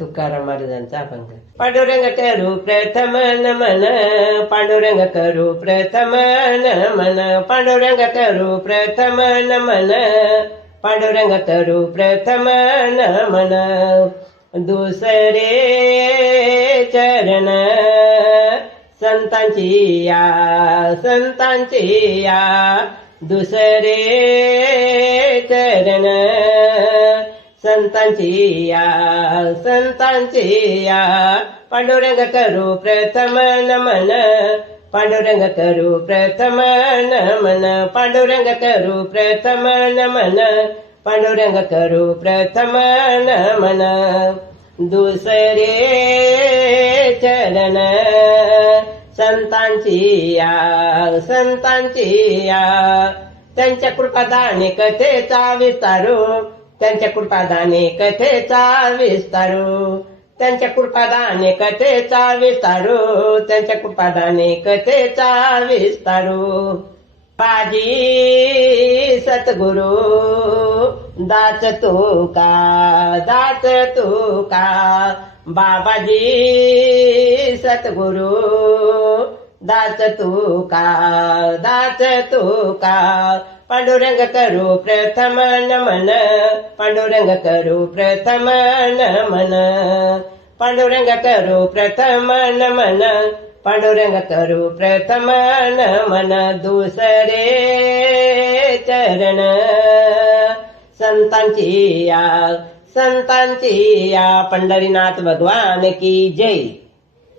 तुकाराम महाराजांचा अभंग. पांडुरंग करू प्रथम नमन, पांडुरंग करू प्रथम नमन, पांडुरंग करू प्रथम नमन, पांडुरंग करू प्रथम नमन. दुसरे चरण संतांची या, संतांची या. दुसरे चरण संतांची या, संतांची या. पांडुरंग करू प्रथम नमन, पांडुरंग करू प्रथम नमन, पांडुरंग करू प्रथम नमन, पांडुरंग करू प्रथम नमन. दुसरे चरण संतांची या, संतांची या. त्यांच्या कृपादाने कथेचा विस्तारू, त्यांच्या कृपादाने कथेचा विस्तारू, त्यांच्या कृपादाने कथेचा विस्तारू, त्यांच्या कृपादाने कथेचा विस्तारू. बाजी सद्गुरु दास तुका, दास तुका. बाबाजी सद्गुरु दास तुका, दास तुका. पांडुरंग करू प्रथम नमन, पांडुरंग करू प्रथम नमन, पांडुरंग करू प्रथम नमन, पांडुरंग करू प्रथम नमन. दुसरे चरण संतांची या, संतांची या. पंढरीनाथ भगवान की जय.